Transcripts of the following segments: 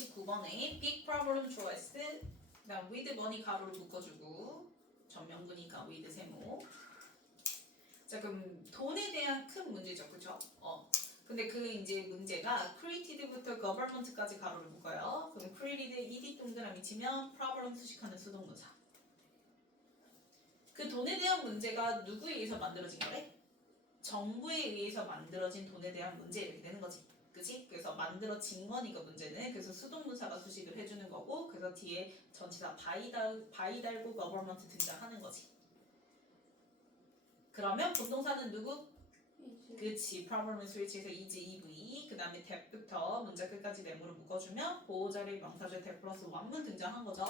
39번에 big problem choice 그다음 with money 가로를 묶어주고 전명구니까 with 세모. 자 그럼 돈에 대한 큰 문제죠, 그렇죠? 근데 그 이제 문제가 created부터 government까지 가로를 묶어요. 그럼 created ed 동그라미 치면 problem 수식하는 수동문사. 그 돈에 대한 문제가 누구에 의해서 만들어진 거래? 정부에 의해서 만들어진 돈에 대한 문제 이렇게 되는 거지. 그치? 그래서 만들어진 거니까 문제는 그래서 수동문사가 수식을 해주는 거고 그래서 뒤에 전치사 바이 달고 government 등장하는 거지. 그러면 본동사는 누구? 그치. problem switch에서 is, EV 그 다음에 that부터 문자 끝까지 네모로 묶어주면 보호자리 명사절 that 플러스 완문 등장한 거죠.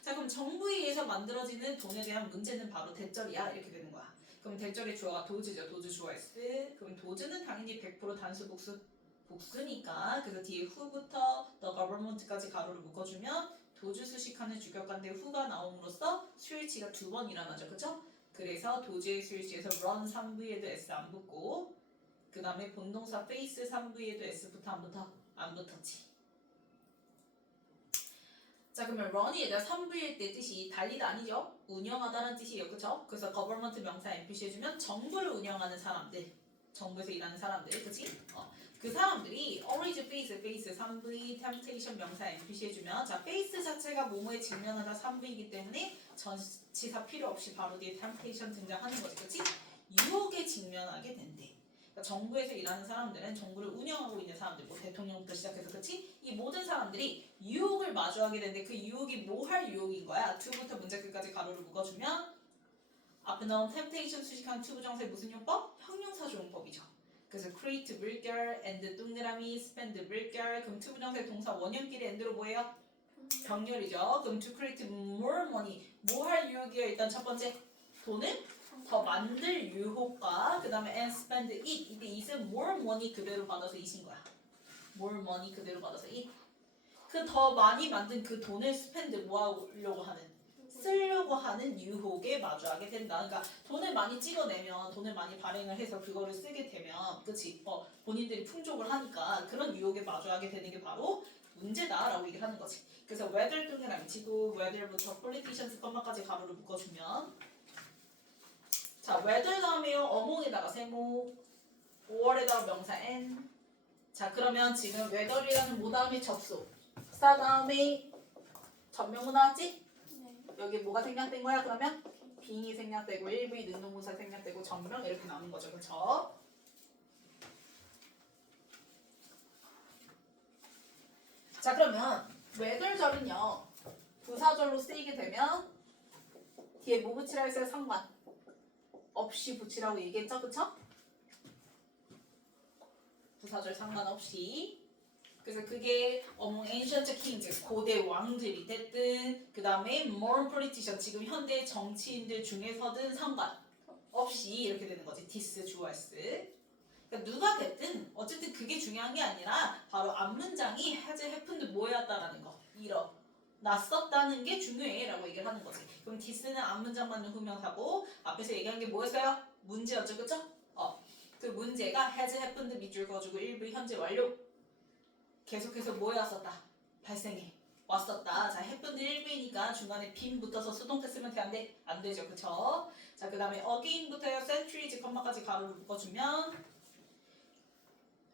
자 그럼 정부에 의해서 만들어지는 돈에 대한 문제는 바로 대절이야 이렇게 되는 거야. 그럼 대절의 주어가 도즈죠. 도즈 주어 S. 그럼 도즈는 당연히 100% 단수 복수니까 그래서 뒤에 who부터 the government까지 가로를 묶어주면 도주 수식하는 주격관대 who가 나옴으로써 스위치가 두 번 일어나죠. 그쵸? 그래서 도주의 스위치에서 run 3부에도 S 안 붙고 그 다음에 본동사 face 3부에도 S부터 안 붙었지. 자 그러면 run이 얘가 3부일 때 뜻이 달리다 아니죠? 운영하다는 뜻이에요. 그쵸? 그래서 government 명사 NPC 해주면 정부를 운영하는 사람들 정부에서 일하는 사람들 그치? 그 사람들이 always face 3V temptation 명사 NPC 해주면 자 face 자체가 뭐뭐에 직면하다 3V이기 때문에 전치사 필요 없이 바로 뒤에 temptation 등장하는 거지 그치? 유혹에 직면하게 된대. 그러니까 정부에서 일하는 사람들은 정부를 운영하고 있는 사람들, 뭐 대통령부터 시작해서 그치? 이 모든 사람들이 유혹을 마주하게 되는데 그 유혹이 뭐 할 유혹인 거야? to부터 문자 끝까지 가로를 묶어주면 앞에 나온 temptation 수식한 to 부정사의 무슨 용법? 형용사조용법이죠. 그래서 create 물결, and 동그라미, spend 물결 그럼 to 부정사의 동사 원형끼리 and로 뭐예요? 병렬이죠. 그럼 to create more money 뭐 할 유혹이요? 일단 첫 번째 돈을 더 만들 유혹과 그 다음에 and spend it 이때 it은 more money 그대로 받아서 it인 거야. more money 그대로 받아서 it 그 더 많이 만든 그 돈을 spend 뭐 하려고 하는 쓰려고 하는 유혹에 마주하게 된다. 그러니까 돈을 많이 찍어내면 돈을 많이 발행을 해서 그거를 쓰게 되면 그치? 본인들이 풍족을 하니까 그런 유혹에 마주하게 되는 게 바로 문제다라고 얘기를 하는 거지. 그래서 whether 동그라미 치고 whether부터 politicians 것만까지 가로를 묶어주면 자 whether 다음에요. 어몽에다가 세모 5월에다가 명사 n 자 그러면 지금 whether이라는 뭐 다음에 접속 사 다음에 전명구 나왔지? 여기 뭐가 생략된 거야? 그러면 being이 생략되고 1V 능동문사 생략되고 전명 이렇게 나오는 거죠. 그렇죠? 자 그러면 whether절은요. 부사절로 쓰이게 되면 뒤에 뭐 붙이라 했어요? 상관 없이 붙이라고 얘기했죠? 그쵸? 부사절 상관없이 그래서 그게 among ancient kings 고대 왕들이 됐든 그 다음에 modern politician 지금 현대 정치인들 중에서든 상관없이 이렇게 되는 거지. this 주어 s 그러니까 누가 됐든 어쨌든 그게 중요한 게 아니라 바로 앞문장이 has happened 뭐였다라는 거 일어났었다는 게 중요해 라고 얘기를 하는 거지. 그럼 this는 앞문장 맞는 후명사고 앞에서 얘기한 게 뭐였어요? 문제였죠. 그쵸? 그 문제가 has happened 밑줄 그어주고 1부 현재 완료 계속해서 뭐였었다? 발생해 왔었다. 자, happened 1부이니까 중간에 been 붙어서 수동태 쓰면 돼? 안 돼? 안 되죠. 그쵸? 자, 그 다음에 again부터요. centuries, 컴마까지 가로를 묶어주면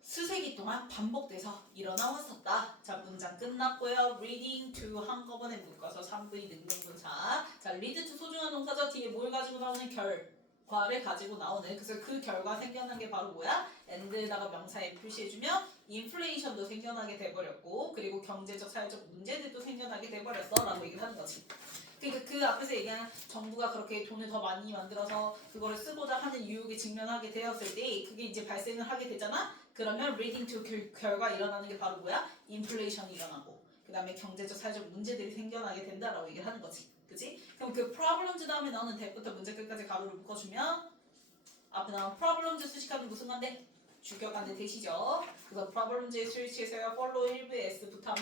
수세기 동안 반복돼서 일어나 왔었다. 자, 문장 끝났고요. reading to 한꺼번에 묶어서 3V 능동분사. 자, lead to 소중한 동사죠. 뒤에 뭘 가지고 나오는 결과를 가지고 나오는 그래서 그 결과 생겨난 게 바로 뭐야? and에다가 명사에 표시해주면 인플레이션도 생겨나게 돼버렸고 그리고 경제적 사회적 문제들도 생겨나게 돼버렸어 라고 얘기를 하는 거지. 그러니까 그 앞에서 얘기한 정부가 그렇게 돈을 더 많이 만들어서 그거를 쓰고자 하는 유혹에 직면하게 되었을 때 그게 이제 발생을 하게 되잖아. 그러면 leading to 결과 일어나는 게 바로 뭐야? 인플레이션이 일어나고 그 다음에 경제적 사회적 문제들이 생겨나게 된다라고 얘기를 하는 거지. 그치? 그럼 그 problems 다음에 나오는 that부터 문제 끝까지 가로를 묶어주면 앞에 나온 problems 수식하는 무슨 건데? 주격관대 대시죠. 그래서 problems의 스위치에서요. follow 1부에 s부터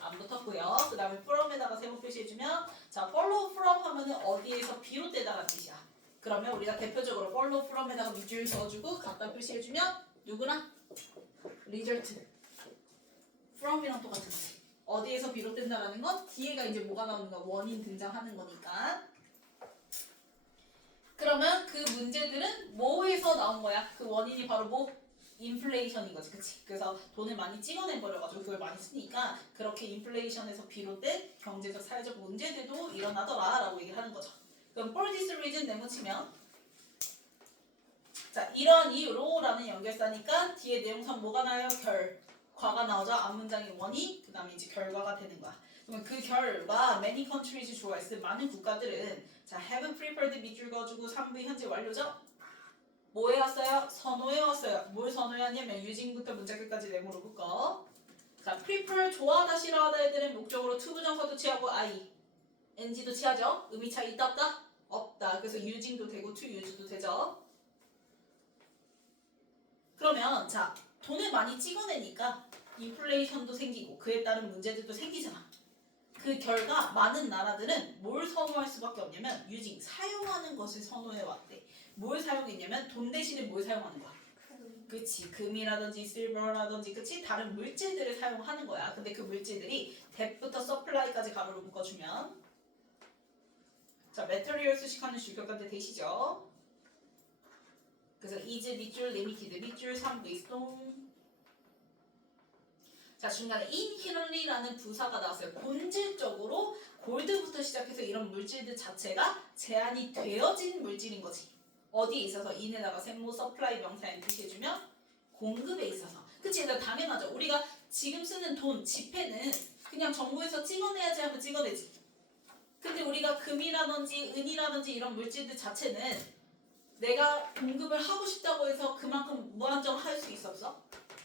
안 붙었고요. 그 다음에 from에다가 세모 표시해주면 자 follow from 하면은 어디에서 비롯되다라는 뜻이야. 그러면 우리가 대표적으로 follow from에다가 밑줄 그어주고 갖다 표시해주면 누구나 result from이랑 똑같은 거지. 어디에서 비롯된다라는 건 뒤에가 이제 뭐가 나오는 거야? 원인 등장하는 거니까. 그러면 그 문제들은 뭐에서 나온 거야? 그 원인이 바로 뭐? 인플레이션인 거지, 그치? 그래서 돈을 많이 찍어내버려가지고 그걸 많이 쓰니까 그렇게 인플레이션에서 비롯된 경제적, 사회적 문제들도 일어나더라라고 얘기를 하는 거죠. 그럼 for this reason 네모치면 자, 이런 이유로라는 연결사니까 뒤에 내용상 뭐가 나요? 과가 나오죠. 앞문장의 원인, 그 다음에 이제 결과가 되는 거야. 그러면 그 결과 many countries 주어가 있을 많은 국가들은 자, have prepared 밑줄 그어주고 3부의 현재 완료죠? 뭐 해왔어요? 선호해왔어요. 뭘 선호해왔냐면 유징부터 문자 끝까지 네모로 묶어. 자, prepare 좋아하다 싫어하다 애들은 목적으로 to 부정사도 취하고 ing도 취하죠? 의미 차이 있다 없다? 없다. 그래서 using도 되고 to use도 되죠. 그러면 자, 돈을 많이 찍어내니까 인플레이션도 생기고 그에 따른 문제들도 생기잖아. 그 결과 많은 나라들은 뭘 선호할 수밖에 없냐면 using, 사용하는 것을 선호해왔대. 뭘 사용했냐면 돈 대신에 뭘 사용하는 거야? 그치, 금이라든지 실버라든지 그치? 다른 물질들을 사용하는 거야. 근데 그 물질들이 debt부터 supply까지 가로로 묶어주면 자, material 수식하는 주격관대 되시죠? 그래서 is 밑줄 limited 밑줄 3V 동. 자, 중간에 inherently라는 부사가 나왔어요. 본질적으로 골드부터 시작해서 이런 물질들 자체가 제한이 되어진 물질인 거지. 어디에 있어서 in에다가 세모 supply 명사 표시해주면 공급에 있어서. 그치? 당연하죠. 우리가 지금 쓰는 돈, 지폐는 그냥 정부에서 찍어내야지 하면 찍어내지. 근데 우리가 금이라든지 은이라든지 이런 물질들 자체는 내가 공급을 하고 싶다고 해서 그만큼 무한정 할 수 있어 없어?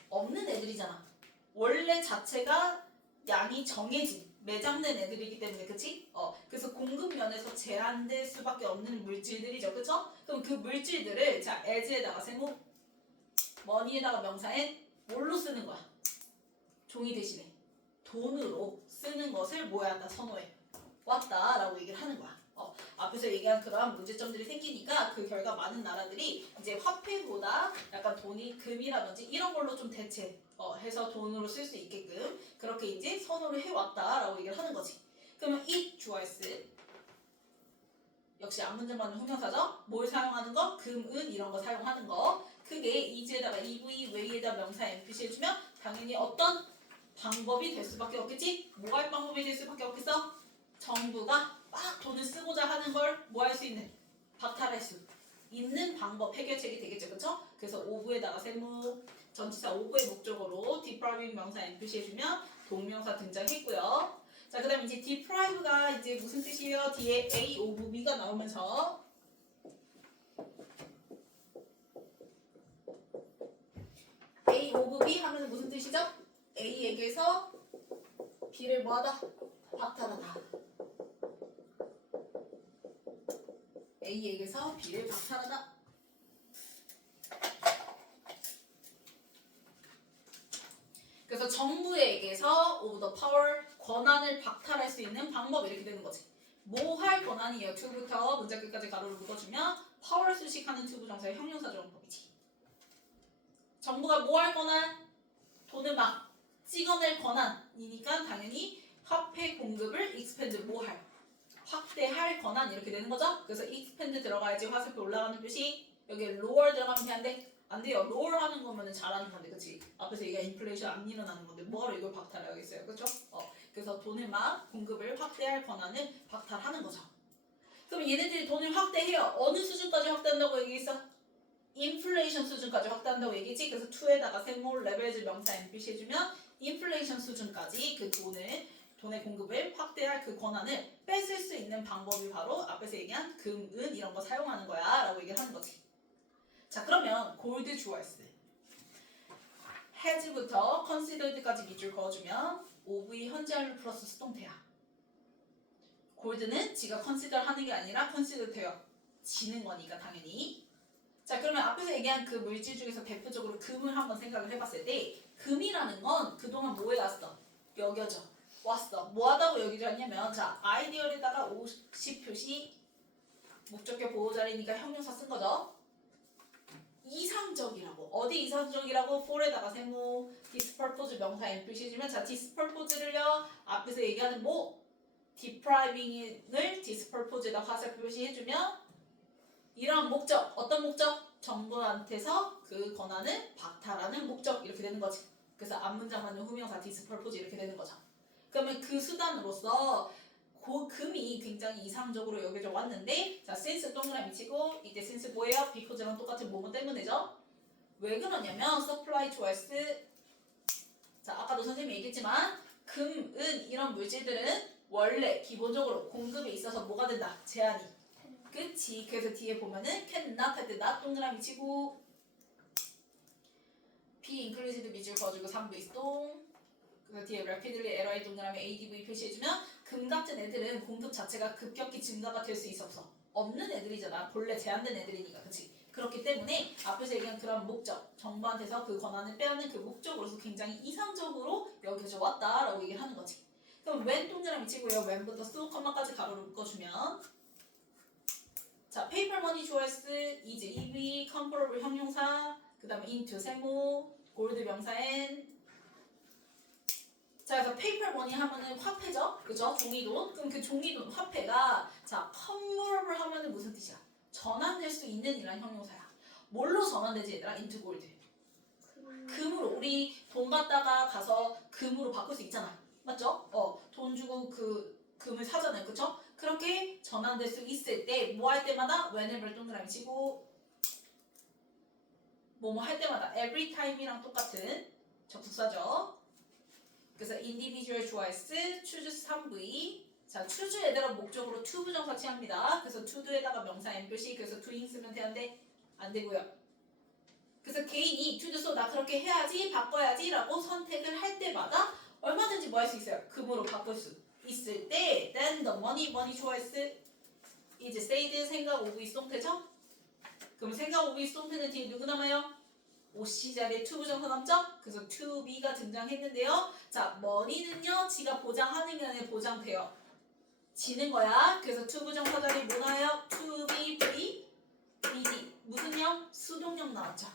없는 애들이잖아. 원래 자체가 양이 정해진 매장된 애들이기 때문에 그치? 그래서 공급 면에서 제한될 수밖에 없는 물질들이죠. 그쵸? 그럼 그 물질들을 자 as에다가 세모 money에다가 명사에 뭘로 쓰는 거야? 종이 대신에 돈으로 쓰는 것을 뭐야 한다? 선호해 왔다라고 얘기를 하는 거야. 앞에서 얘기한 그러한 문제점들이 생기니까 그 결과 많은 나라들이 이제 화폐보다 약간 돈이 금이라든지 이런 걸로 좀 해서 돈으로 쓸 수 있게끔 그렇게 이제 선호를 해왔다라고 얘기를 하는 거지. 그러면 it 주어스 역시 앞문장만은 형용사죠. 뭘 사용하는 거? 금, 은 이런 거 사용하는 거. 그게 is에다가 EV, way에다 명사 NPC 해주면 당연히 어떤 방법이 될 수밖에 없겠지? 뭐 할 방법이 될 수밖에 없겠어? 정부가 막 돈을 쓰고자 하는 걸 뭐 할 수 있는? 박탈할 수 있는 방법, 해결책이 되겠죠. 그쵸? 그래서 오브에다가 세모, 전치사 오브의 목적으로 depriving 명사 NPC 해주면 동명사 등장했고요. 자, 그 다음에 이제 deprive가 이제 무슨 뜻이에요? 뒤에 A 오브 B가 나오면서 A 오브 B 하면 무슨 뜻이죠? A에게서 B를 뭐하다? 박탈하다. A에게서 B를 박탈하다. 그래서 정부에게서 over the power 권한을 박탈할 수 있는 방법 이렇게 되는 거지. 뭐 할 권한이에요? to부터 문자 끝까지 가로를 묶어주면 power 수식하는 to 부정사의 형용사정법이지. 정부가 뭐 할 권한? 돈을 막 찍어낼 권한이니까 당연히 화폐 공급을 expand 뭐 할? 확대할 권한 이렇게 되는 거죠. 그래서 expand 들어가야지 화살표 올라가는 표시. 여기 lower 들어가면 돼 안 돼? 안 돼요. lower 하는 거면은 잘하는 건데, 그치? 앞에서 얘가 인플레이션 안 일어나는 건데 뭐하러 이걸 박탈해야겠어요, 그쵸? 그래서 돈을 막 공급을 확대할 권한을 박탈하는 거죠. 그럼 얘네들이 돈을 확대해요. 어느 수준까지 확대한다고 얘기했어? 인플레이션 수준까지 확대한다고 얘기했지? 그래서 to에다가 세모 레벨즈 명사 NPC 해주면 인플레이션 수준까지 그 돈의 공급을 확대할 그 권한을 뺏을 수 있는 방법이 바로 앞에서 얘기한 금, 은 이런 거 사용하는 거야 라고 얘기를 하는 거지. 자, 그러면 골드 주어스 has부터 considered까지 밑줄 그어주면 OV 현재완료 플러스 수동태야. 골드는 지가 consider 하는 게 아니라 consider 되어지는 거니까 당연히. 자, 그러면 앞에서 얘기한 그 물질 중에서 대표적으로 금을 한번 생각을 해봤을 때 금이라는 건 그동안 뭐 해왔어? 여겨져 왔어. 뭐 하다고 여기졌냐면 자, 아이디어에다가 50 표시 목적격 보호 자리니까 형용사 쓴 거죠. 이상적이라고. 어디 이상적이라고? for에다가 세모 this purpose 명사 and 표시해주면 자 this purpose를요 앞에서 얘기하는 뭐 depriving을 this purpose에다 화살 표시해주면 이러한 목적 어떤 목적? 정부한테서 그 권한을 박탈하는 목적 이렇게 되는 거지. 그래서 앞문장 맞는 후명사 this purpose 이렇게 되는 거죠. 그러면 그 수단으로서 그 금이 굉장히 이상적으로 여겨져 왔는데 자 since 동그라미 치고 이때 since 뭐예요? because랑 똑같은 뭐뭐 때문에죠? 왜 그러냐면 supply choice 자 아까도 선생님이 얘기했지만 금, 은 이런 물질들은 원래 기본적으로 공급에 있어서 뭐가 된다? 제한이 그치 그래서 뒤에 보면은 cannot 할 때 not 동그라미 치고 be inclusive 밑줄 그어주고 3V 동 그래서 뒤에 rapidly LI 동그라미 ADV 표시해주면 금 같은 애들은 공급 자체가 급격히 증가가 될 수 있어서 없는 애들이잖아. 본래 제한된 애들이니까 그치? 그렇기 때문에 앞에서 얘기한 그런 목적 정부한테서 그 권한을 빼앗는 그 목적으로서 굉장히 이상적으로 여겨져 왔다라고 얘기를 하는 거지. 그럼 when 동그라미 치고요. when부터 수 컴마까지 가로를 묶어주면 자 paper money choice is EV comparable 형용사 그 다음에 into 세모 골드 명사 N 자, 그래서 페이퍼 머니 하면은 화폐죠? 그죠? 종이돈. 그럼 그 종이돈 화폐가 자, 컨버러블 하면은 무슨 뜻이야? 전환될 수 있는 이란 형용사야. 뭘로 전환되지 얘들아? 인투 골드. 금으로 우리 돈 갖다가 가서 금으로 바꿀 수 있잖아. 맞죠? 돈 주고 그 금을 사잖아요. 그쵸? 그렇게 전환될 수 있을 때 뭐 할 때마다 whenever 동그라미 치고 뭐뭐 할 때마다 every time이랑 똑같은 접속사죠. 그래서 individual choice, choose 3V 자, choose 얘들아 목적으로 to 부정사 취합니다. 그래서 to도에다가 명사 and 표시 그래서 doing 쓰면 되는데 안 되고요. 그래서 개인이 to do so 나 그렇게 해야지 바꿔야지 라고 선택을 할 때마다 얼마든지 뭐 할 수 있어요? 금으로 바꿀 수 있을 때 then the money choice 이제 said 생각 오브 있송태죠? 그럼 생각 오브 있송태는 뒤에 누구 남아요? OC 자리에 to 부정사 남죠? 그래서 to be가 등장했는데요. 자, money는요, 지가 보장하는 게 아니라 보장돼요. 지는 거야. 그래서 to 부정사 자리에 뭐 나와요? to be free, BD. 무슨 형? 수동형 나왔죠.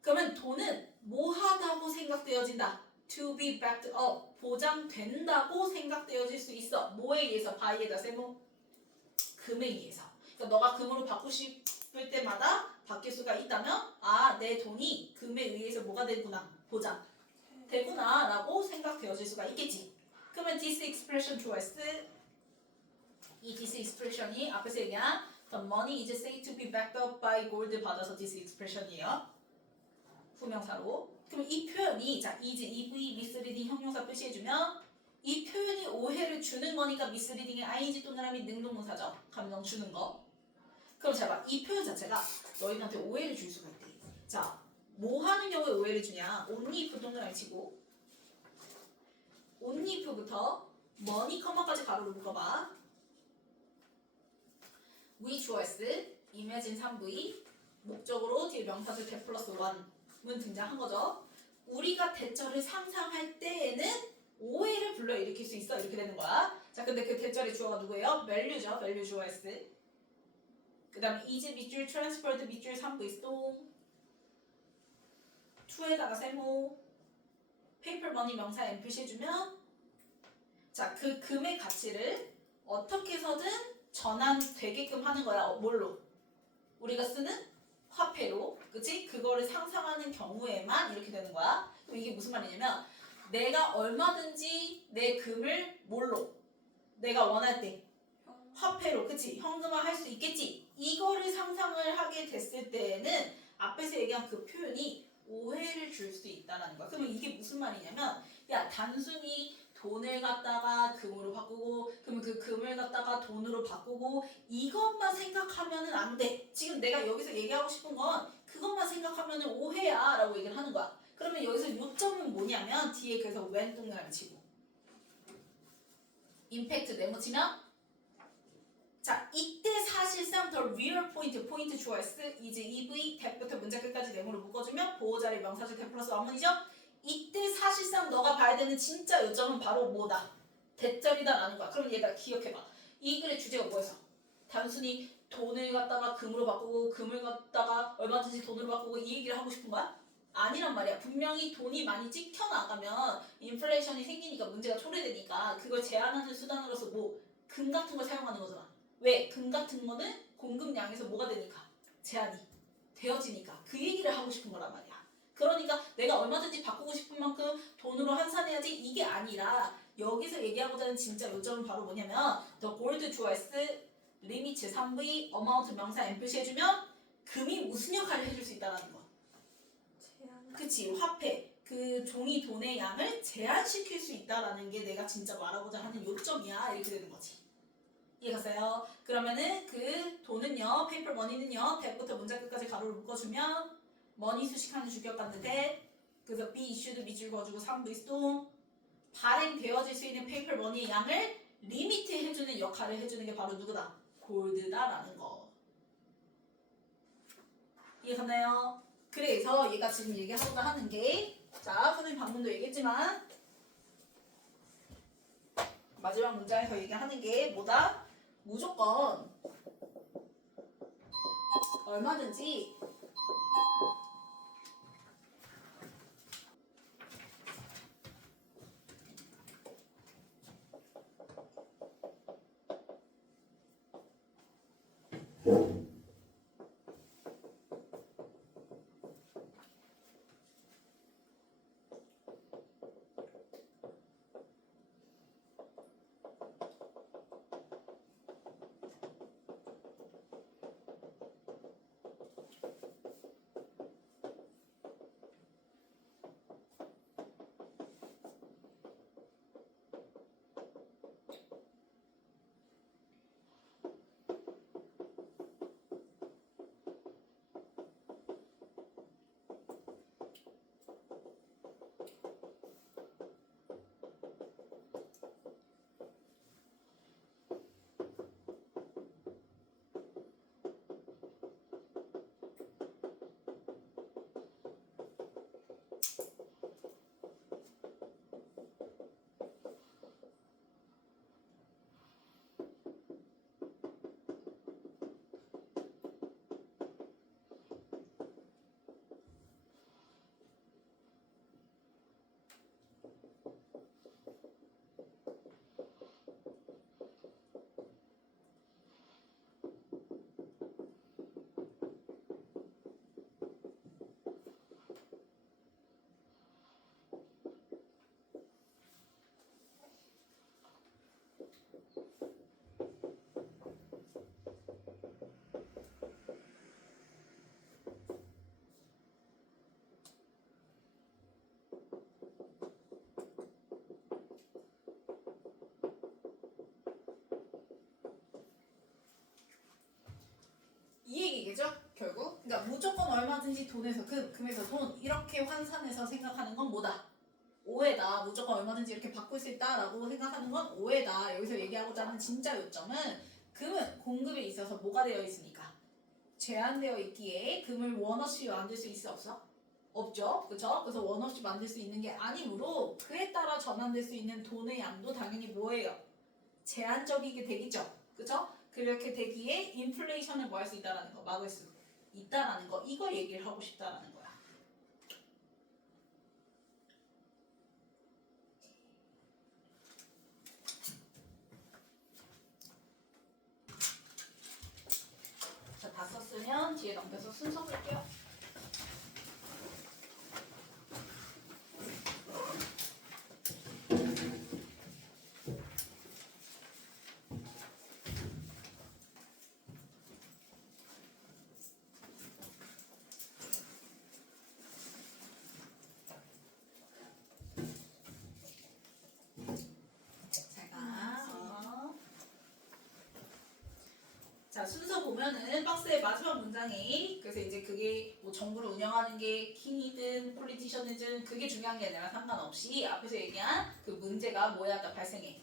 그러면 돈은 뭐 하다고 생각되어진다? to be backed up. 보장된다고 생각되어질 수 있어. 뭐에 의해서? by에다 세모. 금에 의해서. 그러니까 너가 금으로 바꾸고 싶을 때마다 바뀔 수가 있다면 아, 내 돈이 금에 의해서 뭐가 되구나. 보장. 되구나 라고 생각되어질 수가 있겠지. 그러면 this expression choice 이 this expression이 앞에서 얘기한 the money is said to be backed up by gold 받아서 this expression이에요. 후명사로. 그럼 이 표현이 자 is, EV, misleading 형용사 표시해주면 이 표현이 오해를 주는 거니까 misleading의 ing 동그라미 능동문사죠. 감정 주는 거. 그럼 잘 봐. 이 표현 자체가 너희한테 오해를 줄 수가 있대. 자, 뭐 하는 경우에 오해를 주냐? only if 동그라미 치고 only if부터 money, 컴마까지 가로로 묶어봐. we choice, imagine 3V 목적으로 뒤에 명사절 대 플러스 1은 등장한 거죠. 우리가 대절을 상상할 때에는 오해를 불러일으킬 수 있어. 이렇게 되는 거야. 자, 근데 그 대절의 주어가 누구예요? value죠. value choice. 그 다음에 is 밑줄, transferred 밑줄 3V 동 to에다가 세모 paper money 명사 and 표시해주면 자, 그 금의 가치를 어떻게 해서든 전환되게끔 하는 거야. 뭘로? 우리가 쓰는 화폐로. 그치? 그거를 상상하는 경우에만 이렇게 되는 거야. 그럼 이게 무슨 말이냐면 내가 얼마든지 내 금을 뭘로? 내가 원할 때 화폐로. 그치? 현금화 할 수 있겠지? 이거를 상상을 하게 됐을 때에는 앞에서 얘기한 그 표현이 오해를 줄 수 있다는 거야. 그러면 이게 무슨 말이냐면 야 단순히 돈을 갖다가 금으로 바꾸고 그러면 그 금을 갖다가 돈으로 바꾸고 이것만 생각하면은 안 돼. 지금 내가 여기서 얘기하고 싶은 건 그것만 생각하면은 오해야 라고 얘기를 하는 거야. 그러면 여기서 요점은 뭐냐면 뒤에 그래서 when 동그라미 치고 임팩트 네모치면 자 이때 사실상 the real point, point choice is EV 대부터 문제 끝까지 네모를 묶어주면 보호자리 명사절 대 플러스 원문이죠. 이때 사실상 너가 봐야 되는 진짜 요점은 바로 뭐다? 대절이다 라는 거야. 그럼 얘들아 기억해봐. 이 글의 주제가 뭐였어? 단순히 돈을 갖다가 금으로 바꾸고 금을 갖다가 얼마든지 돈으로 바꾸고 이 얘기를 하고 싶은 거야? 아니란 말이야. 분명히 돈이 많이 찍혀 나가면 인플레이션이 생기니까 문제가 초래되니까 그걸 제한하는 수단으로서 뭐 금 같은 걸 사용하는 거잖아. 왜? 금 같은 거는 공급량에서 뭐가 되니까? 제한이 되어지니까 그 얘기를 하고 싶은 거란 말이야. 그러니까 내가 얼마든지 바꾸고 싶은 만큼 돈으로 환산해야지 이게 아니라 여기서 얘기하고자 하는 진짜 요점은 바로 뭐냐면 The gold jewels 리미트 3V 어마운트 명사 M 표시해주면 금이 무슨 역할을 해줄 수 있다는 거. 그치 화폐 그 종이 돈의 양을 제한시킬 수 있다라는 게 내가 진짜 말하고자 하는 요점이야. 이렇게 되는 거지. 이해갔어요? 그러면은 그 돈은요 페이퍼 머니는요 대부터 문자 끝까지 가로를 묶어주면 머니 수식하는 주격 같는데 그래서 be issued 밑줄 그어주고 3V 스동 발행되어질 수 있는 페이퍼 머니의 양을 리미트 해주는 역할을 해주는 게 바로 누구다? 골드다라는 거. 이해갔나요? 그래서 얘가 지금 얘기하고자 하는 게 자, 선생님 방금도 얘기했지만 마지막 문장에서 얘기하는 게 뭐다? 무조건 얼마든지 이 얘기겠죠? 결국 그러니까 무조건 얼마든지 돈에서 금에서 돈 이렇게 환산해서 생각하는 건 뭐다? 오해다. 무조건 얼마든지 이렇게 바꿀 수 있다라고 생각하는 건 오해다. 여기서 얘기하고자 하는 진짜 요점은 금은 공급에 있어서 뭐가 되어 있으니까 제한되어 있기에 금을 원 없이 만들 수 있어 없어? 없죠. 그쵸? 그래서 원 없이 만들 수 있는 게 아니므로 그에 따라 전환될 수 있는 돈의 양도 당연히 뭐예요? 제한적이게 되겠죠. 그쵸? 그렇게 되기에 인플레이션을 뭐 할 수 있다라는 거, 막을 수 있다라는 거, 이거 얘기를 하고 싶다라는 거야. 자, 다 썼으면 뒤에 넘겨서 순서 볼게요. 자, 순서 보면은 박스의 마지막 문장에 그래서 이제 그게 뭐 정부를 운영하는 게 킹이든 폴리티션이든 그게 중요한 게 아니라 상관없이 앞에서 얘기한 그 문제가 뭐야 발생해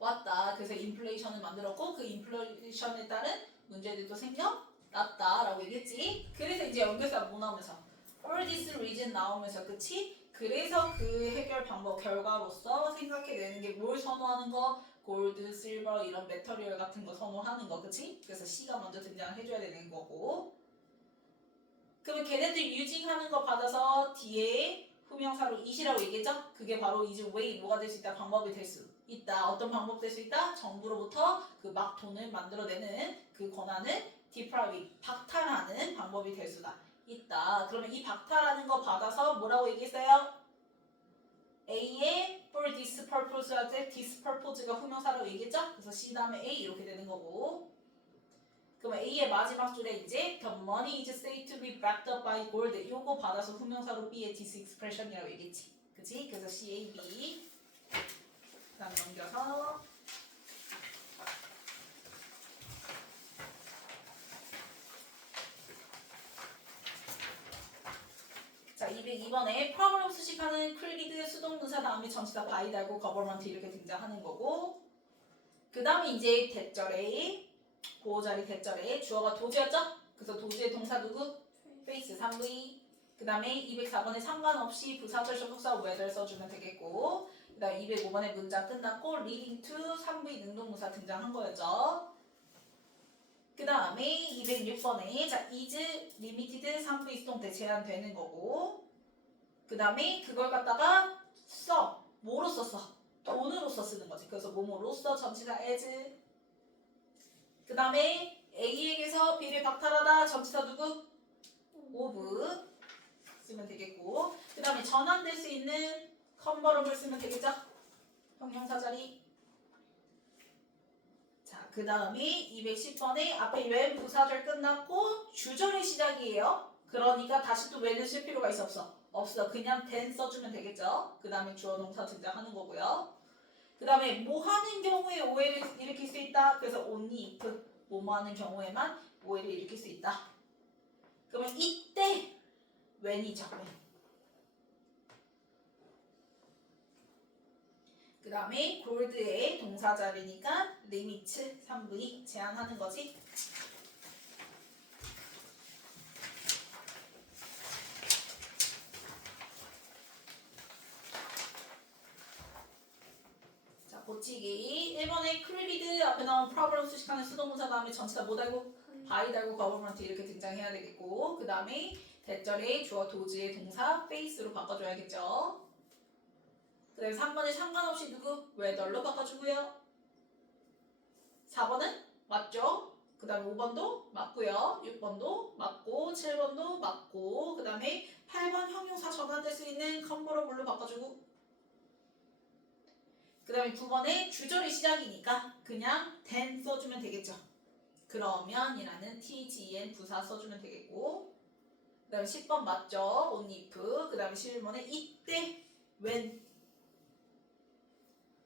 왔다. 그래서 인플레이션을 만들었고 그 인플레이션에 따른 문제들도 생겨났다라고 얘기했지. 그래서 이제 연결사 뭐 나오면서 for this reason 나오면서 그치? 그래서 그 해결 방법 결과로서 생각해내는 게 뭘 선호하는 거? 골드, 실버 이런 메터리얼 같은 거 선호하는 거, 그치? 그래서 C가 먼저 등장을 해줘야 되는 거고. 그러면 걔네들 유징하는 거 받아서 뒤에 후명사로 it이라고 얘기했죠? 그게 바로 is way 뭐가 될 수 있다? 방법이 될 수 있다. 어떤 방법 될 수 있다? 정부로부터 그 막 돈을 만들어내는 그 권한을 deprive, 박탈하는 방법이 될 수가 있다. 그러면 이 박탈하는 거 받아서 뭐라고 얘기했어요? A의 for this purpose 할 때 this purpose가 후명사라고 얘기했죠? 그래서 C 다음에 A 이렇게 되는 거고. 그러면 A의 마지막 줄에 이제 the money is said to be backed up by gold 요거 받아서 후명사로 B의 this expression이라고 얘기했지. 그치? 그래서 C, A, B 그 다음 넘겨서 자 202번에 problem 수식하는 크리드 수동문사 다음에 전치사 by 달고 government 이렇게 등장하는 거고 그 다음에 이제 대절에 보호자리 대절에 주어가 도지였죠? 그래서 도지의 동사 누구? face 3V 그 다음에 204번에 상관없이 부사절 접속사 whether 써주면 되겠고 그 다음에 205번에 문장 끝났고 leading to 3V 능동문사 등장한 거였죠. 그 다음에 206번에 자 is limited 3V 수동태 제한되는 거고 그 다음에 그걸 갖다가 써 뭐로 썼어? 돈으로써 쓰는 거지. 그래서 뭐뭐로써 전치사 as 그 다음에 A에게서 B를 박탈하다 전치사 누구? of 쓰면 되겠고 그 다음에 전환될 수 있는 컨버러블 쓰면 되겠죠? 형용사 자리 자 그 다음에 210번에 앞에 when 부사절 끝났고 주절의 시작이에요. 그러니까 다시 또 when을 쓸 필요가 있어 없어? 없어. 그냥 then 써주면 되겠죠? 그 다음에 주어 동사 등장하는 거고요. 그 다음에 뭐 하는 경우에 오해를 일으킬 수 있다. 그래서 only if 뭐뭐 하는 경우에만 오해를 일으킬 수 있다. 그러면 이때 when이죠. when. 그 다음에 골드의 동사 자리니까 limit 3V 제한하는 거지. 자 고치기 1번에 크리비드 앞에 나온 problem 수식하는 수동문사 다음에 전치사 뭐 달고 by 달고 government 이렇게 등장해야 되겠고 그 다음에 대절에 주어 도지의 동사 face로 바꿔줘야겠죠. 그 다음에 3번에 상관없이 누구? whether로 바꿔주고요. 4번은 맞죠? 그 다음에 5번도 맞고요. 6번도 맞고 7번도 맞고 그 다음에 8번 형용사 전환될 수 있는 컨버러블로 바꿔주고 그 다음에 9번에 주절이 시작이니까 그냥 then 써주면 되겠죠. 그러면 이라는 tgen 부사 써주면 되겠고 그 다음에 10번 맞죠? only if 그 다음에 11번에 이때 when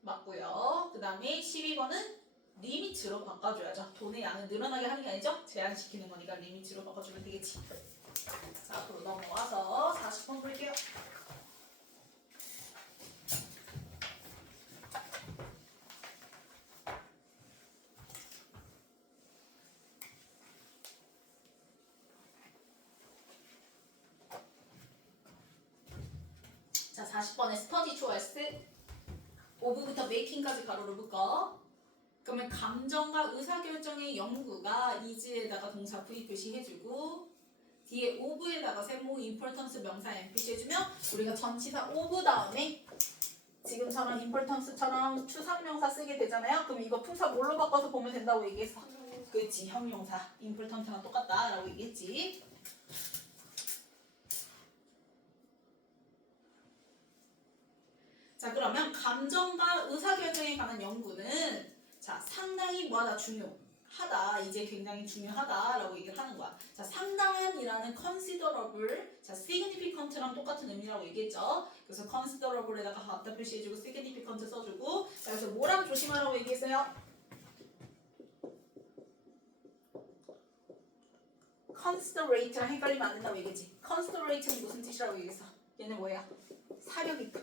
맞고요. 그 다음에 12번은 리미트로 바꿔줘야죠. 돈의 양을 늘어나게 하는 게 아니죠? 제한시키는 거니까 리미트로 바꿔주면 되겠지. 자, 앞으로 넘어와서 40번 볼게요. 자, 40번에 스터디 초이스 5부부터 메이킹까지 가로로 묶어. 그러면 감정과 의사결정의 연구가 is에다가 동사 V 표시해주고 뒤에 of에다가 세모 importance 명사 M 표시해주면 우리가 전치사 of 다음에 지금처럼 importance처럼 추상명사 쓰게 되잖아요. 그럼 이거 품사 뭘로 바꿔서 보면 된다고 얘기했어? 그렇지, 형용사. importance랑 똑같다라고 얘기했지. 자 그러면 감정과 의사결정에 관한 연구는 자 상당히 뭐하다 중요하다 이제 굉장히 중요하다라고 얘기를 하는 거야. 자 상당한이라는 considerable 자 significant랑 똑같은 의미라고 얘기했죠. 그래서 considerable에다가 갖다 표시해주고 significant 써주고 자 그래서 뭐랑 조심하라고 얘기했어요? considerate랑 헷갈리면 안 된다고 얘기했지. considerate는 무슨 뜻이라고 얘기했어? 얘는 뭐야? 사력이다.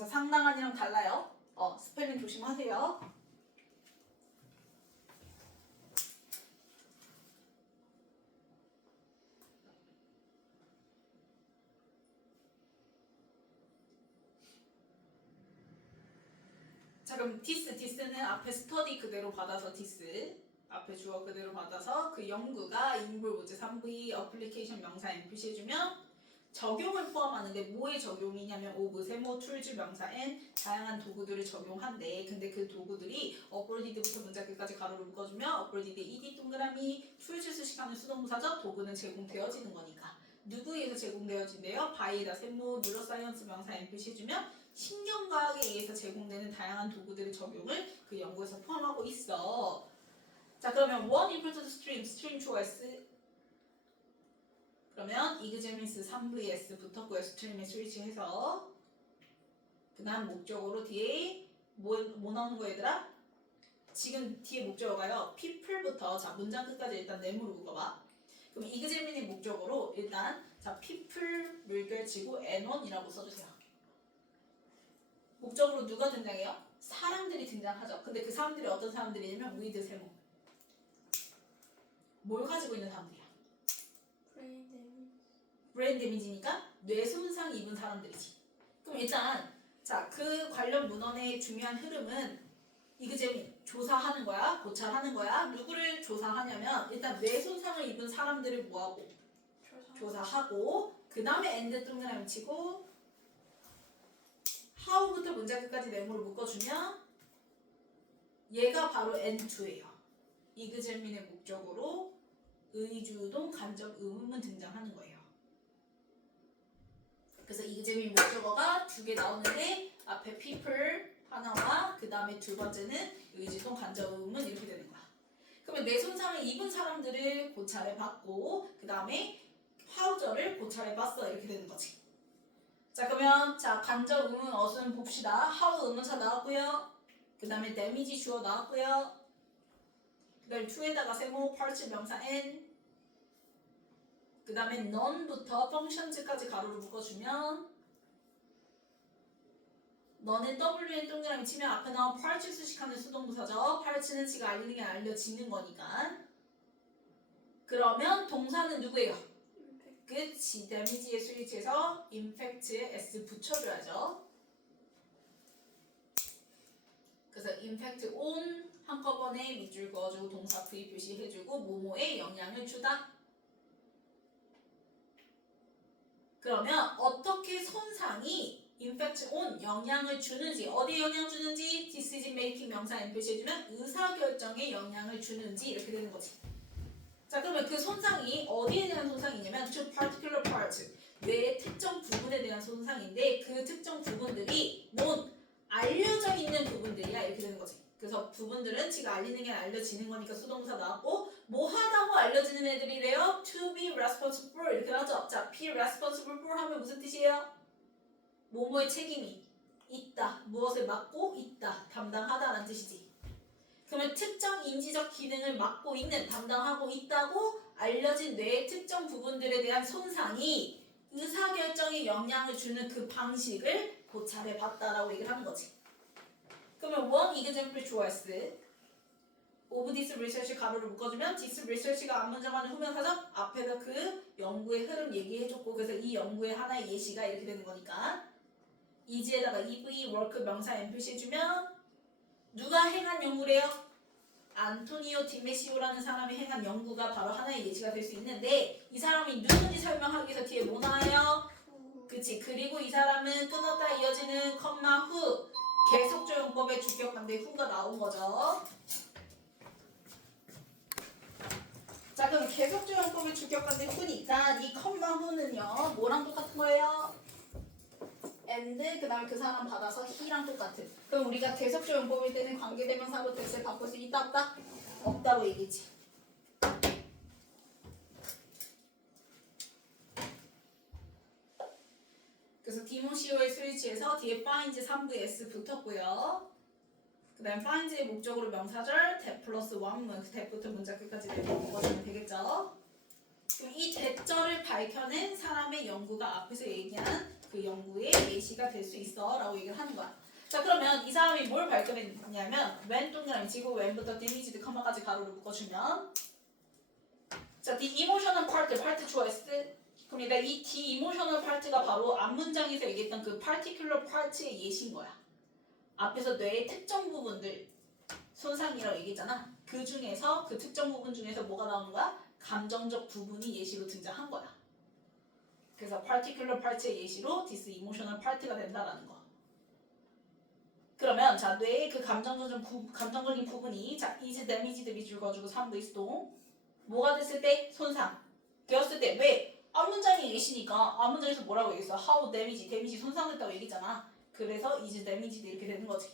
그래서 상당한이랑 달라요. 스펠링 조심하세요. 자 그럼 this는 앞에 study 그대로 받아서 this 앞에 주어 그대로 받아서 그 연구가 인물 모제 3V 어플리케이션 명사 NPC 해주면 적용을 포함하는데 뭐에 적용이냐면 of, 세모, 툴즈, 명사 n 다양한 도구들을 적용한대. 근데 그 도구들이 uploaded부터 문자 끝까지 가로로 묶어주면 uploaded ed 동그라미 툴즈 수식하는 수동사죠. 도구는 제공되어지는 거니까. 누구에 의해서 제공되어진대요? 바이다, 세모, 뉴로사이언스 명사 NPC 해주면 신경과학에 의해서 제공되는 다양한 도구들의 적용을 그 연구에서 포함하고 있어. 자 그러면 one important stream, stream choice 그러면 이그제미스 3vs 붙었고요. 스트림에 스위치해서 그 다음 목적어로 뒤에 뭐 나오는 거 얘들아? 지금 뒤에 목적어가요. people부터 자 문장 끝까지 일단 네모로 묶어봐. 그럼 이그제미의 목적어로 일단 자 people 물결치고 n1이라고 써주세요. 목적으로 누가 등장해요? 사람들이 등장하죠. 근데 그 사람들이 어떤 사람들이냐면 with 세모. 뭘 가지고 있는 사람들이야? 브레인 데미지니까 뇌 손상 입은 사람들이지. 그럼 일단 자 그 관련 문헌의 중요한 흐름은 이그제미 조사하는 거야, 고찰하는 거야. 누구를 조사하냐면 일단 뇌 손상을 입은 사람들을 뭐하고 조사하고 그 다음에 엔드 동그라미 치고 how부터 문장 끝까지 네모를 묶어주면 얘가 바로 N2예요. 이그제민의 목적으로 의주동 간접 의문문 등장하는 거예요. 그래서 이그제민 목적어가 두 개 나오는데 앞에 people 하나와 그 다음에 두 번째는 의주동 간접 의문문 이렇게 되는 거야. 그러면 뇌 손상을 입은 사람들을 고찰해 봤고 그 다음에 how절을 고찰해 봤어 이렇게 되는 거지. 자 그러면 자 간접 의문 어순 봅시다. how 의문사 나왔고요. 그 다음에 데미지 주어 나왔고요. 그 다음에 to에다가 세모 parts 명사 n 그 다음에 none부터 functions까지 가로로 묶어주면 너는 w에 동그라미 치면 앞에 나온 parts 수식하는 수동부사죠. parts는 지가 알리는 게 알려지는 거니까. 그러면 동사는 누구예요? 그치. damage의 스위치에서 impact에 s 붙여줘야죠. 그래서 impact on 한꺼번에 밑줄 그어주고 동사 V 표시해주고 뭐뭐에 영향을 주다. 그러면 어떻게 손상이 impact on 영향을 주는지 어디에 영향 주는지 decision making 명사 n 표시해주면 의사결정에 영향을 주는지 이렇게 되는 거지. 자 그러면 그 손상이 어디에 대한 손상이냐면 to particular parts 뇌의 특정 부분에 대한 손상인데 그 특정 부분들이 뭔 알려져 있는 부분들이야 이렇게 되는 거지. 그래서 부분들은 지가 알리는 게 알려지는 거니까 수동사 나왔고 뭐 하다고 알려지는 애들이래요? To be responsible for 이렇게 하죠. 자, be responsible for 하면 무슨 뜻이에요? 뭐뭐의 책임이 있다. 무엇을 맡고 있다. 담당하다라는 뜻이지. 그러면 특정 인지적 기능을 맡고 있는, 담당하고 있다고 알려진 뇌의 특정 부분들에 대한 손상이 의사결정에 영향을 주는 그 방식을 고찰해 봤다라고 얘기를 하는 거지. 그러면 one example choice of this research 가로를 묶어주면 this research가 앞문장하는 후명사죠. 앞에서 그 연구의 흐름 얘기해줬고 그래서 이 연구의 하나의 예시가 이렇게 되는 거니까 이지에다가 EV work 명사 n 표시해주면 누가 행한 연구래요? 안토니오 디메시오라는 사람이 행한 연구가 바로 하나의 예시가 될 수 있는데 이 사람이 누군지 설명하기 위해서 뒤에 뭐 나와요? 그치. 그리고 이 사람은 끊었다 이어지는 컴마 후 계속조용법의 주격관대 후가 나온 거죠. 자 그럼 계속조용법의 주격관대 후니까 이 컴마 후는요 뭐랑 똑같은 거예요? and 그 다음에 그 사람 받아서 he랑 똑같은. 그럼 우리가 계속조용법일 때는 관계대명사로 됐을 바꿀 수 있다 없다? 없다고 얘기했지. 그래서 디모시오의 스위치에서 뒤에 finds 3부 s 붙었고요. 그 다음 finds의 목적으로 명사절 that 플러스 원문 that부터 문자 끝까지 내려먹어주면 되겠죠. 그럼 이 that절을 밝혀낸 사람의 연구가 앞에서 얘기한 그 연구의 예시가 될 수 있어 라고 얘기를 하는 거야. 자 그러면 이 사람이 뭘 발견했냐면 when 동그라미 치고 when부터 damaged 컴마까지 가로를 묶어주면 자 the emotional part choice 그럼 이 the emotional part가 바로 앞문장에서 얘기했던 그 particular part의 예시인 거야. 앞에서 뇌의 특정 부분들 손상이라고 얘기했잖아. 그 중에서 그 특정 부분 중에서 뭐가 나오는 거야? 감정적 부분이 예시로 등장한 거야. 그래서 particular part의 예시로 this emotional part가 된다라는 거. 그러면 자 뇌의 그 감정적인 부분이 자 is damaged 밑줄 그어주고 3부 수동 뭐가 됐을 때 손상 되었을 때 왜? 앞문장이 예시니까 앞문장에서 뭐라고 얘기했어? how damage 손상됐다고 얘기했잖아. 그래서 is damaged 이렇게 되는 거지.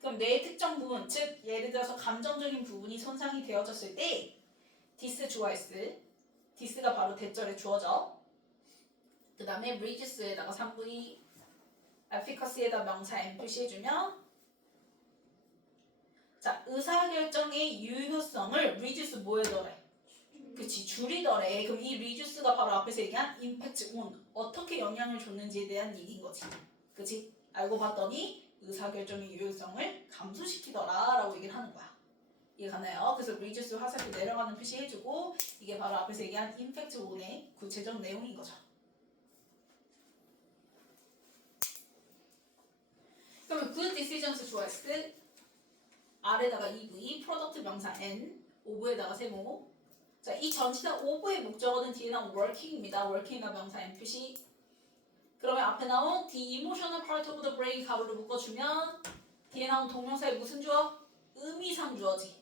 그럼 뇌의 특정 부분 즉 예를 들어서 감정적인 부분이 손상이 되어졌을 때 this 주어s this가 바로 대절에 주어져. 그 다음에 reduce에다가 3분의 efficacy에다 명사 m 표시해주면 자 의사결정의 유효성을 reduce 뭐에 더해? 그치 줄이더래. 그럼 이 reduce가 바로 앞에서 얘기한 impact on 어떻게 영향을 줬는지에 대한 얘기인 거지. 그치? 알고 봤더니 의사결정의 유효성을 감소시키더라 라고 얘기를 하는 거야. 이해가나요? 그래서 reduce 화살표 내려가는 표시 해주고 이게 바로 앞에서 얘기한 impact on의 구체적 내용인 거죠. 그러면 good decisions 좋아했을 아래다가 EV, 프로덕트 명사 N, 오브에다가 세모. 자, 이 전치사 오브의 목적어는 뒤에 나온 working입니다. working이나 명사 N 표시. 그러면 앞에 나온 the emotional part of the brain 가로를 묶어주면 뒤에 나온 동명사의 무슨 주어? 의미상 주어지.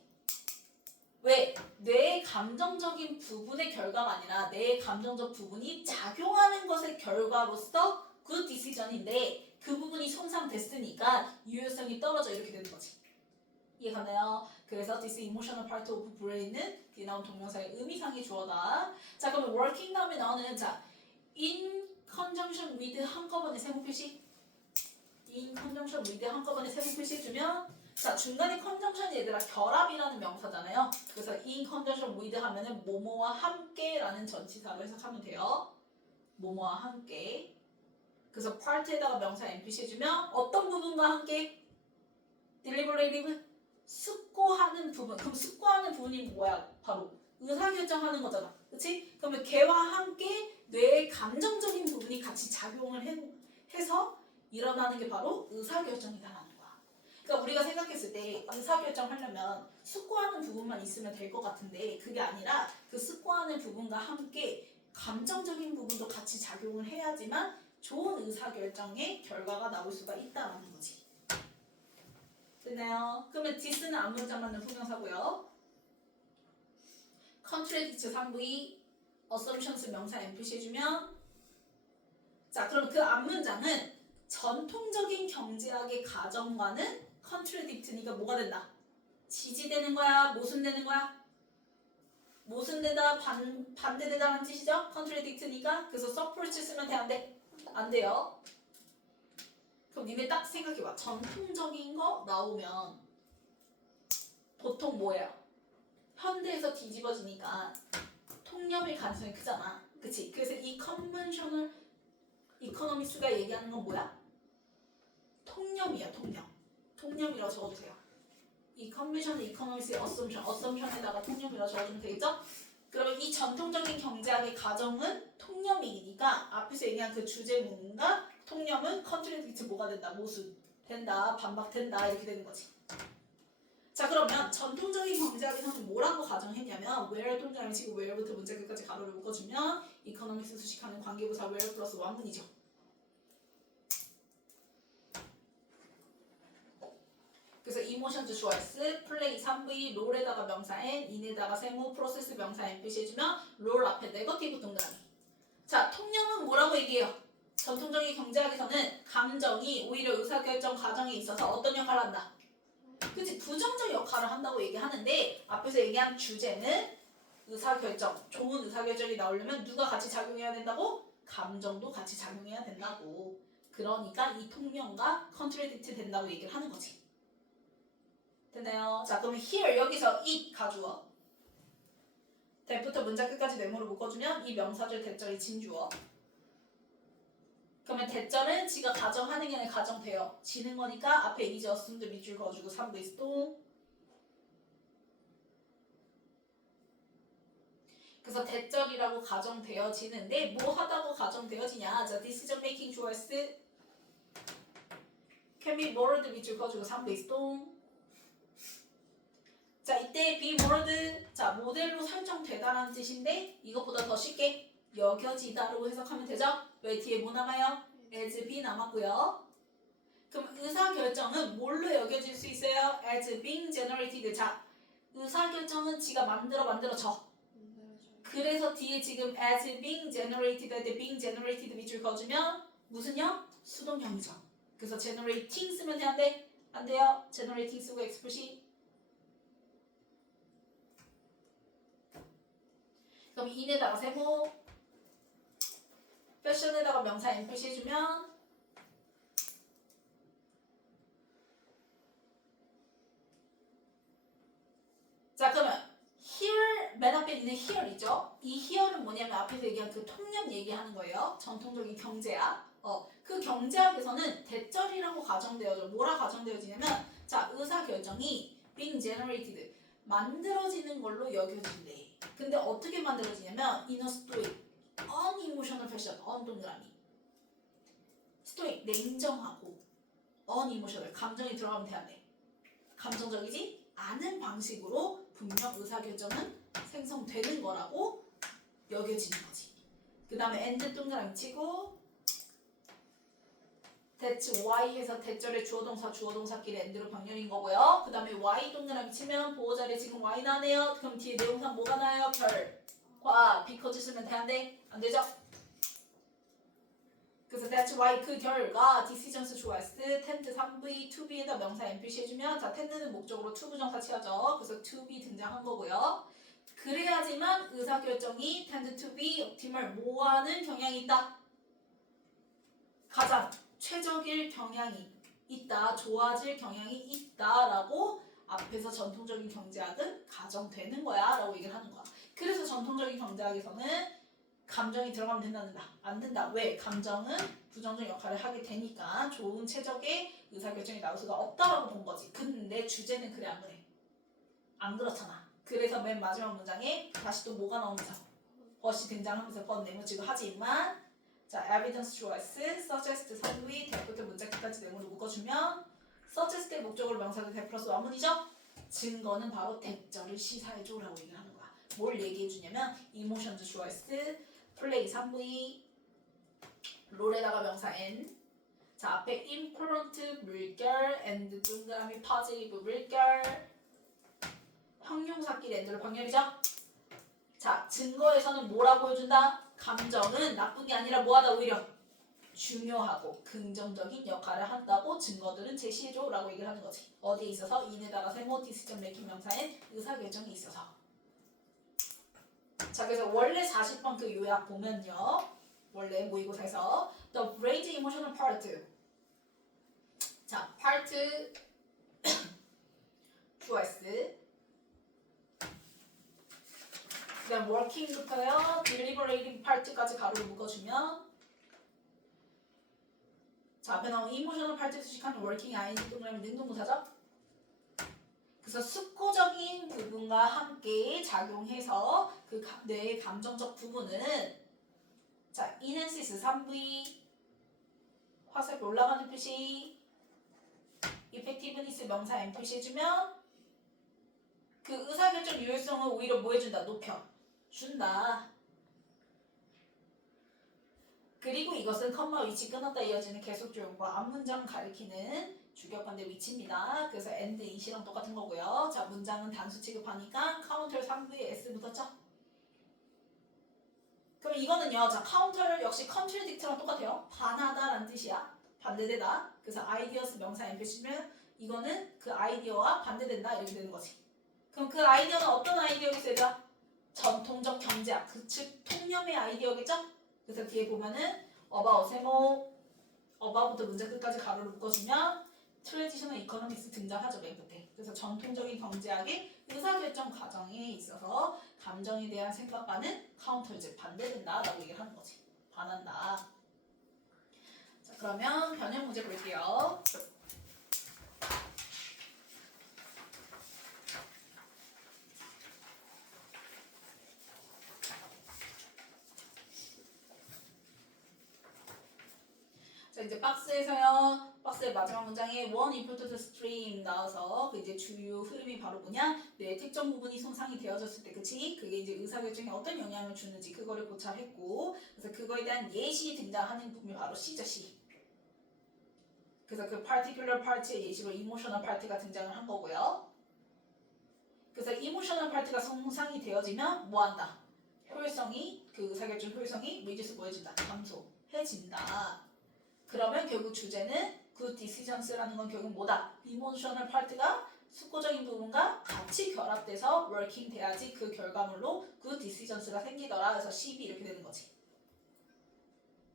왜? 뇌의 감정적인 부분의 결과가 아니라 뇌의 감정적 부분이 작용하는 것의 결과로서 good decision인데 그 부분이 손상됐으니까 유효성이 떨어져 이렇게 되는 거지. 이해가나요? 그래서 this emotional part of brain은 뒤에 나온 동명사의 의미상의 주어다. 자 그러면 working 다음에 나오는 자 in conjunction with 한꺼번에 세모 표시 in conjunction with 한꺼번에 세모 표시 해주면 자 중간에 conjunction이 얘들아 결합이라는 명사잖아요. 그래서 in conjunction with 하면은 뭐뭐와 함께라는 전치사로 해석하면 돼요. 뭐뭐와 함께. 그래서 part에다가 명사 NPC 해주면 어떤 부분과 함께? deliberative 숙고하는 부분. 그럼 숙고하는 부분이 뭐야? 바로 의사결정하는 거잖아. 그치? 그러면 걔와 함께 뇌의 감정적인 부분이 같이 작용을 해서 일어나는 게 바로 의사결정이다라는 거야. 그러니까 우리가 생각했을 때 의사결정하려면 숙고하는 부분만 있으면 될 것 같은데 그게 아니라 그 숙고하는 부분과 함께 감정적인 부분도 같이 작용을 해야지만 좋은 의사결정의 결과가 나올 수가 있다라는 거지. 됐나요? 그러면 this는 앞문장 맞는 후명사고요. contradict 3부의 assumptions 명사 NPC 해주면 자 그럼 그 앞문장은 전통적인 경제학의 가정과는 contradict니까 뭐가 된다? 지지되는 거야? 모순되는 거야? 모순되다, 반대되다라는 뜻이죠? contradict니까 그래서 support 쓰면 돼? 안 돼? 안 돼요. 그럼 니네 딱 생각해봐. 전통적인 거 나오면 보통 뭐예요? 현대에서 뒤집어지니까 통념일 가능성이 크잖아. 그치? 그래서 이 conventional economics가 얘기하는 건 뭐야? 통념이야, 통념. 통념이라고 적어주세요. 이 conventional economics의 assumption에다가 통념이라고 적어주면 되겠죠? 그러면 이 전통적인 경제학의 가정은 통념이니까 앞에서 얘기한 그 주제문과 통념은 contradict 뭐가 된다? 모순 된다, 반박된다 이렇게 되는 거지. 자 그러면 전통적인 경제학에서는 뭐라고 가정했냐면 where 동작을 치고 where부터 문제 끝까지 가로를 묶어주면 economics 수식하는 관계부사 where 플러스 완문이죠. 그래서 emotions 주어s, play 3v, 롤에다가 명사 n, in에다가 세모, 프로세스 명사 n 표시해주면 롤 앞에 네거티브 동그라미. 자 통념은 뭐라고 얘기해요? 전통적인 경제학에서는 감정이 오히려 의사결정 과정에 있어서 어떤 역할을 한다? 그치? 부정적 역할을 한다고 얘기하는데 앞에서 얘기한 주제는 의사결정, 좋은 의사결정이 나오려면 누가 같이 작용해야 된다고? 감정도 같이 작용해야 된다고. 그러니까 이 통념과 contradict 된다고 얘기를 하는 거지. 됐나요? 자 그러면 here 여기서 it 가주어 that부터 문장 끝까지 네모로 묶어주면 이 명사절 대절이 진주어. 그러면 대절은 지가 가정하는 게 아니라 가정돼요. 지는 거니까 앞에 이제 assumed 밑줄 그어주고 3부 is 동. 그래서 대절이라고 가정되어지는데 뭐 하다고 가정되어지냐? 자 decision making 주어s can be molded 밑줄 그어주고 3배 있동. 자, 이때 be molded, 자, 모델로 설정되다라는 뜻인데 이것보다 더 쉽게 여겨지다로 해석하면 되죠? 왜 뒤에 뭐 남아요? as be 남았고요. 그럼 의사결정은 뭘로 여겨질 수 있어요? as being generated. 자, 의사결정은 지가 만들어져. 그래서 뒤에 지금 as being generated 할 때 being generated 밑줄 그어주면 무슨요? 수동형이죠. 그래서 generating 쓰면 되는데 안 돼요. generating 쓰고 x 표시. 그럼 in에다가 세모, fashion에다가 명사 n 표시 해주면 자, 그러면 here 맨 앞에 있는 here 있죠? 이 here는 뭐냐면 앞에서 얘기한 그 통념 얘기하는 거예요. 전통적인 경제학. 그 경제학에서는 대절이라고 가정되어져. 뭐라 가정되어지냐면 자, 의사결정이 being generated 만들어지는 걸로 여겨진대. 근데 어떻게 만들어지냐면 in a stoic, unemotional fashion, 동그라미. stoic, 냉정하고 unemotional, 감정이 들어가면 돼안돼. 감정적이지 않은 방식으로 분명 의사결정은 생성되는 거라고 여겨지는 거지. 그 다음에 and 동그라미 치고 that's y에서 대절의 주어동사끼리 and로 병렬인 거고요. 그 다음에 y 동그라미 치면 보호자리에 지금 y 나네요. 그럼 뒤에 내용상 뭐가 나요? 결과 because 쓰면 되는데 안 되죠? 그래서 that's why 그 결과 decisions choice tend 3v 2b에다 명사 n 표시해주면 자 tend는 목적으로 to 부정사 취하죠. 그래서 to be 등장한 거고요. 그래야지만 의사결정이 tend to be optimal 뭐하는 경향이 있다. 가장 최적일 경향이 있다. 좋아질 경향이 있다라고 앞에서 전통적인 경제학은 가정되는 거야 라고 얘기를 하는 거야. 그래서 전통적인 경제학에서는 감정이 들어가면 된다. 안 된다. 왜? 감정은 부정적 역할을 하게 되니까 좋은 최적의 의사결정이 나올 수가 없다라고 본 거지. 근데 주제는 그래 안 그래? 안 그렇잖아. 그래서 맨 마지막 문장에 다시 또 뭐가 나오면서 벗이 등장하면서 벗 내무지고 하지만 자, evidence choice, suggest, 선두위, 대부터 문장 끝까지 내용으로 묶어주면 suggest의 목적으로 명사도 대 플러스 완문이죠? 증거는 바로 대절을 시사해줘라고 얘기를 하는 거야. 뭘 얘기해주냐면 emotions choice, 플레이 3V, 롤에다가 명사 n, 자 앞에 important 물결, and 동그라미 positive 물결, 형용사끼리 and로 병렬이죠? 자 증거에서는 뭐라고 보여준다? 감정은 나쁜 게 아니라 뭐하다 오히려 중요하고 긍정적인 역할을 한다고 증거들은 제시해줘 라고 얘기를 하는 거지. 어디에 있어서? 인에다가 세모 디시전 메이킹 명사엔 의사결정이 있어서. 자 그래서 원래 40번 그 요약 보면요. 원래 모의고사에서 the range emotional part 자 part 주어스 그 다음 working부터요 deliberating part까지 가로로 묶어주면 자 앞에 나온 emotional part 수식하는 working ing 동그라미 능동부사죠. 그래서 숙고적인 부분과 함께 작용해서 그 뇌의 감정적 부분은 자 인앤시스 3V 화살표 올라가는 표시 effectiveness 명사 n 표시해주면 그 의사결정 유효성을 오히려 뭐 해준다? 높여준다. 그리고 이것은 컴마 위치 끊었다 이어지는 계속조용과 앞문장 가리키는 주격반대 위치입니다. 그래서 and it이랑 똑같은 거고요. 자 문장은 단수 취급하니까 카운터 3V에 S 붙었죠? 그럼 이거는요. 자 카운터를 역시 contradict랑 똑같아요. 반하다라는 뜻이야. 반대되다. 그래서 ideas 명사 n 표시면 이거는 그 아이디어와 반대된다 이렇게 되는 거지. 그럼 그 아이디어는 어떤 아이디어겠어요? 전통적 경제학, 즉 통념의 아이디어겠죠? 그래서 뒤에 보면은 about 세모, about부터 문장 끝까지 가로로 묶어주면 트랜지셔널 이코노믹스 등장하죠 맨 끝에. 그래서 전통적인 경제학의 의사결정 과정에 있어서 감정에 대한 생각과는 카운터 즉 반대된다라고 얘기를 하는 거지. 반한다. 자 그러면 변형 문제 볼게요. 자 이제 박스에 박스에서요. 박스의 마지막 문장에 one important stream 나와서 그 이제 주요 흐름이 바로 뭐냐? 내 특정 부분이 손상이 되어졌을 때, 그치? 그게 이제 의사결정에 어떤 영향을 주는지 그거를 고찰했고, 그래서 그거에 대한 예시 등장하는 부분이 바로 C죠, C. 그래서 그 particular part의 예시로 emotional part가 등장을 한 거고요. 그래서 emotional part가 손상이 되어지면 뭐한다? 효율성이, 그 의사결정 효율성이 reduce 뭐해진다? 감소해진다. 그러면 결국 주제는 good decisions라는 건 결국 뭐다? emotional part가 숙고적인 부분과 같이 결합돼서 working 돼야지 그 결과물로 good decisions가 생기더라. 그래서 CB 이렇게 되는 거지.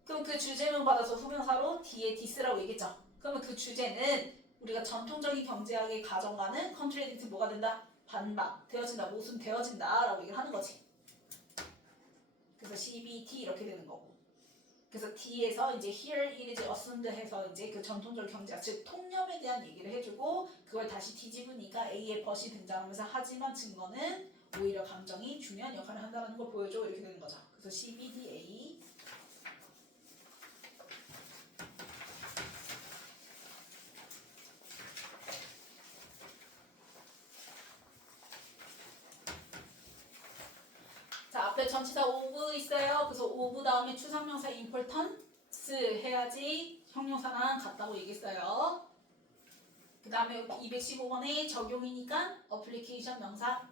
그럼 그 주제문 받아서 후명사로 뒤에 this라고 얘기했죠. 그러면 그 주제는 우리가 전통적인 경제학의 가정과는 contradict 뭐가 된다? 반박, 되어진다, 모순되어진다 라고 얘기를 하는 거지. 그래서 CBT 이렇게 되는 거고. 그래서 D에서 이제 here it is assumed 해서 이제 그 전통적 경제학 즉 통념에 대한 얘기를 해주고 그걸 다시 뒤집으니까 A의 벗이 등장하면서 하지만 증거는 오히려 감정이 중요한 역할을 한다는 걸 보여줘 이렇게 되는 거죠. 그래서 CBDA. 자, 앞에 전치사 of 있어요. 그래서 of 다음에 추상명사 importance 해야지 형용사랑 같다고 얘기했어요. 그 다음에 215번에 적용이니까 application 명사.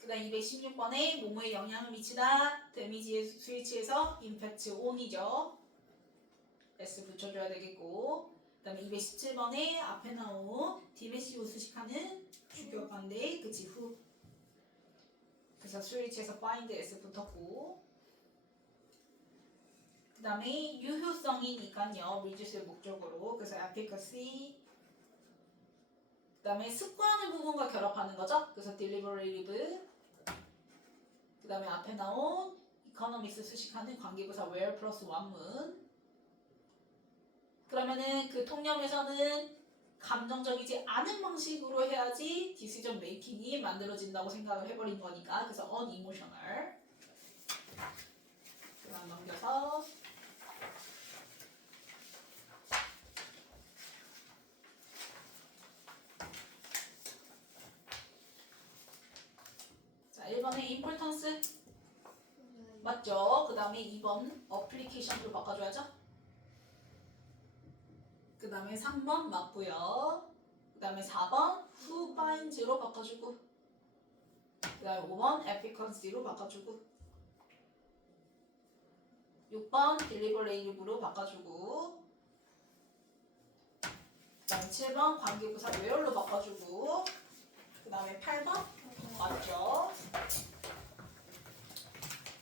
그 다음 216번에 뭐뭐에 영향을 미치다 데미지의 스위치에서 impact on이죠. S 붙여줘야 되겠고. 그 다음에 217번에 앞에 나온 디메시오 수식하는 주격관대 그치 후. 그래서 스위치에서 find S 붙었고. 그 다음에 유효성이니까요. reduce의 목적으로. 그래서 efficacy. 그 다음에 습관의 부분과 결합하는 거죠. 그래서 deliberative. 그 다음에 앞에 나온 economics 수식하는 관계부사 where 플러스 원문. 그러면은 그 통념에서는 감정적이지 않은 방식으로 해야지 decision making이 만들어진다고 생각을 해버린 거니까. 그래서 unemotional. 그 다음 넘겨서 자 1번에 importance 맞죠? 그 다음에 2번 application으로 바꿔줘야죠. 그 다음에 3번 맞고요. 그 다음에 4번 who finds로 바꿔주고 그 다음에 5번 efficacy로 바꿔주고 6번 deliberate로 바꿔주고 그 다음에 7번 관계부사 where로 바꿔주고 그 다음에 8번 맞죠?